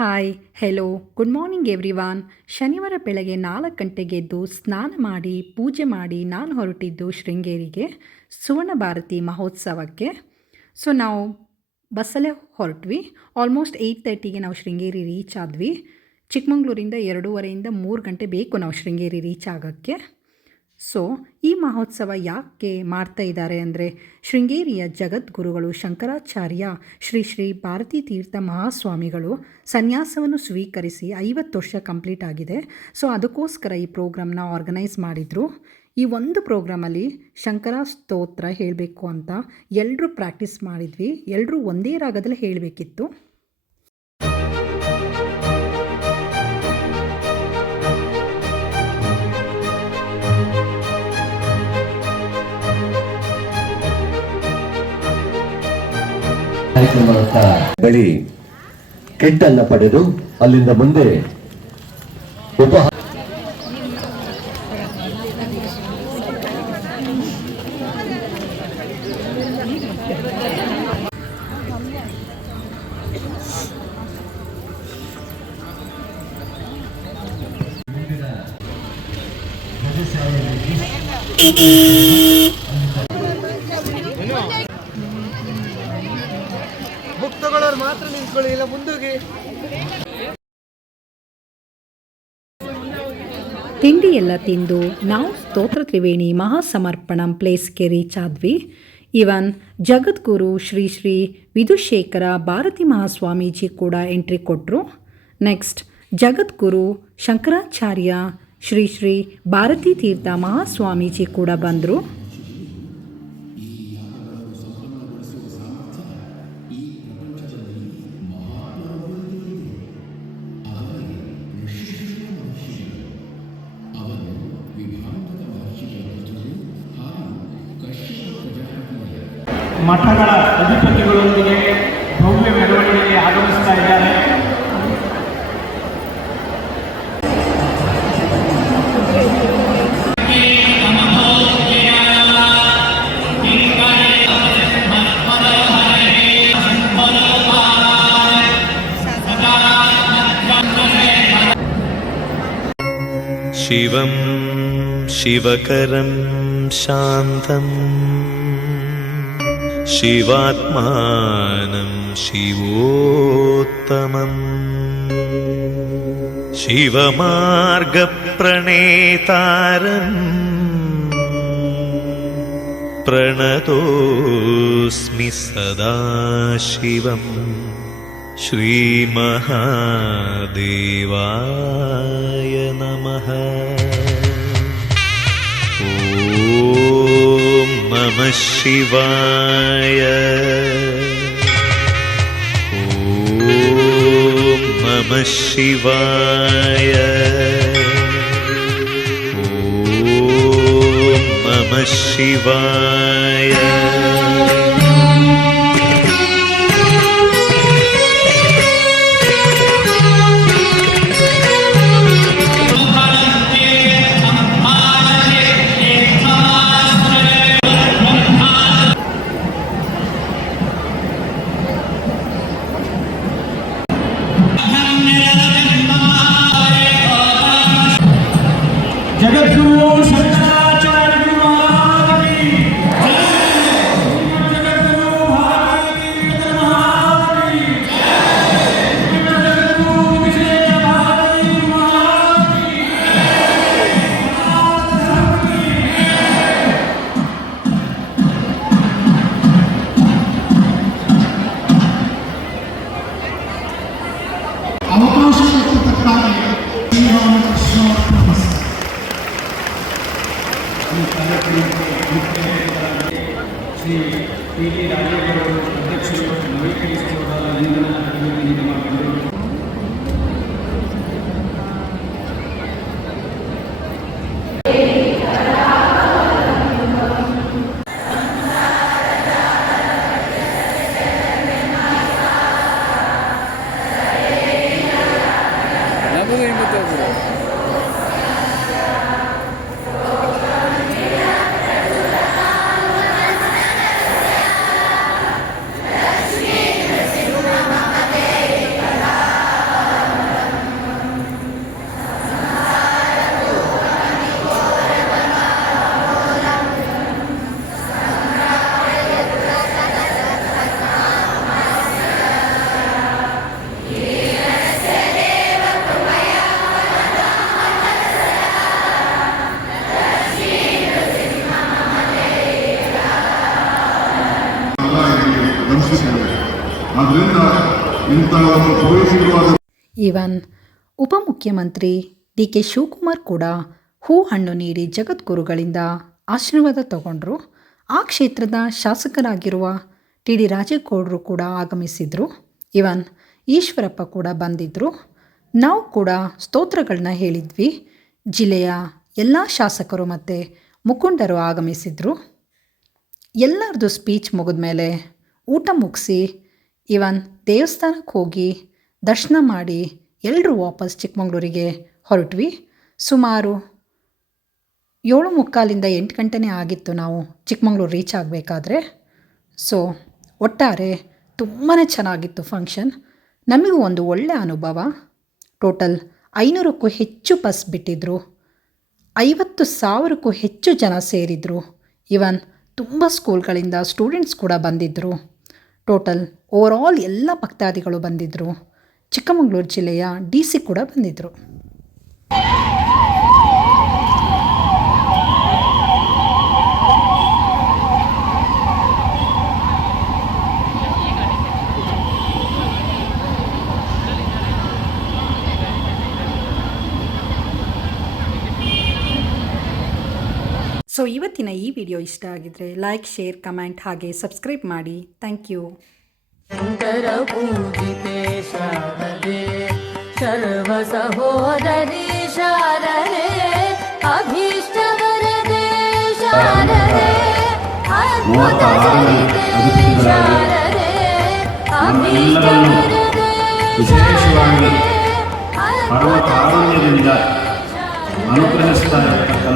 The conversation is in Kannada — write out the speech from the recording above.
Hi hello good morning everyone. ಶನಿವಾರ ಬೆಳಗ್ಗೆ 4 ಗಂಟೆಗೆ ಎದ್ದು ಸ್ನಾನ ಮಾಡಿ ಪೂಜೆ ಮಾಡಿ ನಾನು ಹೊರಟಿದ್ದು ಶೃಂಗೇರಿಗೆ ಸುವರ್ಣ ಭಾರತಿ ಮಹೋತ್ಸವಕ್ಕೆ. ಸೊ ನಾವು ಬಸ್ಸಲ್ಲೇ ಹೊರಟ್ವಿ. ಆಲ್ಮೋಸ್ಟ್ 8:30ಗೆ ನಾವು ಶೃಂಗೇರಿ ರೀಚ್ ಆದ್ವಿ. ಚಿಕ್ಕಮಂಗ್ಳೂರಿಂದ 2:30ಇಂದ 3 ಗಂಟೆ ಬೇಕು ನಾವು ಶೃಂಗೇರಿ ರೀಚ್ ಆಗೋಕ್ಕೆ. ಸೊ ಈ ಮಹೋತ್ಸವ ಯಾಕೆ ಮಾಡ್ತಾ ಇದ್ದಾರೆ ಅಂದರೆ, ಶೃಂಗೇರಿಯ ಜಗದ್ಗುರುಗಳು ಶಂಕರಾಚಾರ್ಯ ಶ್ರೀ ಶ್ರೀ ಭಾರತೀ ತೀರ್ಥ ಮಹಾಸ್ವಾಮಿಗಳು ಸನ್ಯಾಸವನ್ನು ಸ್ವೀಕರಿಸಿ 50 ವರ್ಷ ಕಂಪ್ಲೀಟ್ ಆಗಿದೆ. ಸೊ ಅದಕ್ಕೋಸ್ಕರ ಈ ಪ್ರೋಗ್ರಾಮ್ನ ಆರ್ಗನೈಸ್ ಮಾಡಿದರು. ಈ ಒಂದು ಪ್ರೋಗ್ರಾಮಲ್ಲಿ ಶಂಕರ ಸ್ತೋತ್ರ ಹೇಳಬೇಕು ಅಂತ ಎಲ್ಲರೂ ಪ್ರಾಕ್ಟೀಸ್ ಮಾಡಿದ್ವಿ. ಎಲ್ಲರೂ ಒಂದೇ ರಾಗದಲ್ಲಿ ಹೇಳಬೇಕಿತ್ತು. ಬಳಿ ಕಿಟ್ಟನ್ನು ಪಡೆದು ಅಲ್ಲಿಂದ ಮುಂದೆ ಮುಕ್ತಗಳವ್ರು ಮಾತ್ರ ನಿಂತ್ಕೊಳ್ಳಿ, ಇಲ್ಲ ಮುಂದೋಗಿ. ತಿಂಡಿ ಎಲ್ಲ ತಿಂದು ನಾವು ಸ್ತೋತ್ರ ತ್ರಿವೇಣಿ ಮಹಾಸಮರ್ಪಣಂ ಪ್ಲೇಸ್ಗೆ ರೀಚ್ ಆದ್ವಿ. ಇವನ್ ಜಗದ್ಗುರು ಶ್ರೀ ಶ್ರೀ ವಿಧುಶೇಖರ ಭಾರತಿ ಮಹಾಸ್ವಾಮೀಜಿ ಕೂಡ ಎಂಟ್ರಿ ಕೊಟ್ಟರು. ನೆಕ್ಸ್ಟ್ ಜಗದ್ಗುರು ಶಂಕರಾಚಾರ್ಯ ಶ್ರೀ ಶ್ರೀ ಭಾರತೀ ತೀರ್ಥ ಮಹಾಸ್ವಾಮೀಜಿ ಕೂಡ ಬಂದರು. ಮಠಗಳ ಅಧಿಪತಿಗಳೊಂದಿಗೆ ಭವ್ಯ ಮೆರವಣಿಗೆಗೆ ಆಗಮಿಸ್ತಾ ಇದ್ದಾರೆ. ಶಿವಂ ಶಿವಕರಂ ಶಾಂತಂ ಶಿವಾತ್ಮಾನಂ ಶಿವೋತ್ತಮಂ ಶಿವಮಾರ್ಗಪ್ರಣೇತಾರಂ ಪ್ರಣತೋಸ್ಮಿ ಸದಾ ಶಿವಂ ಶ್ರೀಮಹಾದೇವಾಯ ನಮಃ. ಓಂ ನಮಃ ಶಿವಾಯ. ಓಂ ನಮಃ ಶಿವಾಯ. ಓಂ ನಮಃ ಶಿವಾಯ. ಜಗದ್ಗುರು ಶಂಕರಾಚಾರ್ಯ ಮಹಾರಾಜ ಕಿ ಜೈ. ಜಗದ್ಗುರು ಭಾರತೀ ತೀರ್ಥ ಮಹಾರಾಜ ಕಿ ಜೈ. ಜಗದ್ಗುರು ವಿಶೇಷ ಭಾರತೀ ಮಹಾರಾಜ ಕಿ ಜೈ. ಅವಕಾಶ. ಪವಿತ್ರವಾದ ಈವನ್ ಉಪಮುಖ್ಯಮಂತ್ರಿ ಡಿ ಕೆ ಶಿವಕುಮಾರ್ ಕೂಡ ಹೂ ಹಣ್ಣು ನೀಡಿ ಜಗದ್ಗುರುಗಳಿಂದ ಆಶೀರ್ವಾದ ತಗೊಂಡ್ರು. ಆ ಕ್ಷೇತ್ರದ ಶಾಸಕರಾಗಿರುವ ಟಿ ಡಿ ರಾಜೇಗೌಡರು ಕೂಡ ಆಗಮಿಸಿದರು. ಇವನ್ ಈಶ್ವರಪ್ಪ ಕೂಡ ಬಂದಿದ್ದರು. ನಾವು ಕೂಡ ಸ್ತೋತ್ರಗಳನ್ನ ಹೇಳಿದ್ವಿ. ಜಿಲ್ಲೆಯ ಎಲ್ಲ ಶಾಸಕರು ಮತ್ತು ಮುಖಂಡರು ಆಗಮಿಸಿದರು. ಎಲ್ಲರದು ಸ್ಪೀಚ್ ಮುಗಿದ ಮೇಲೆ ಊಟ ಮುಗಿಸಿ ಇವನ್ ದೇವಸ್ಥಾನಕ್ಕೆ ಹೋಗಿ ದರ್ಶನ ಮಾಡಿ ಎಲ್ಲರೂ ವಾಪಸ್ ಚಿಕ್ಕಮಗಳೂರಿಗೆ ಹೊರಟ್ವಿ. ಸುಮಾರು 7:45 8 ಗಂಟೆನೇ ಆಗಿತ್ತು ನಾವು ಚಿಕ್ಕಮಗಳೂರು ರೀಚ್ ಆಗಬೇಕಾದ್ರೆ. ಸೊ ಒಟ್ಟಾರೆ ತುಂಬಾ ಚೆನ್ನಾಗಿತ್ತು ಫಂಕ್ಷನ್. ನಮಗೂ ಒಂದು ಒಳ್ಳೆಯ ಅನುಭವ. ಟೋಟಲ್ 500ಕ್ಕೂ ಹೆಚ್ಚು ಬಸ್ ಬಿಟ್ಟಿದ್ದರು. 50,000ಕ್ಕೂ ಹೆಚ್ಚು ಜನ ಸೇರಿದರು. ಇವನ್ ತುಂಬ ಸ್ಕೂಲ್ಗಳಿಂದ ಸ್ಟೂಡೆಂಟ್ಸ್ ಕೂಡ ಬಂದಿದ್ದರು. ಟೋಟಲ್ ಓವರಾಲ್ ಎಲ್ಲ ಭಕ್ತಾದಿಗಳು ಬಂದಿದ್ದರು. ಚಿಕ್ಕಮಗಳೂರು ಜಿಲ್ಲೆಯ DC ಕೂಡ ಬಂದಿದ್ದರು. ಸೊ ಇವತ್ತಿನ ಈ ವಿಡಿಯೋ ಇಷ್ಟ ಆಗಿದ್ರೆ ಲೈಕ್, ಶೇರ್, ಕಮೆಂಟ್ ಹಾಗೆ ಸಬ್ಸ್ಕ್ರೈಬ್ ಮಾಡಿ. Thank you. ಶಂಕರ ಪೂಜಿತೆ ಶಾರದೆ ಸರ್ವ ಸಹೋದರಿ ಶಾರದೆ ಅಭೀಷ್ಟ ವರದೆ ಶಾರದೆ ಅದ್ಭುತ ಚರಿತೆ ಶಾರದೆ ಅಭೀಷ್ಟ ವರದೆ ವಿಶೇಷವಾಗಿ ಪರ್ವತಾರಣ್ಯದಿಂದ ಅನುಗ್ರಹಿಸ್ತಾ ಇರತಕ್ಕಂಥ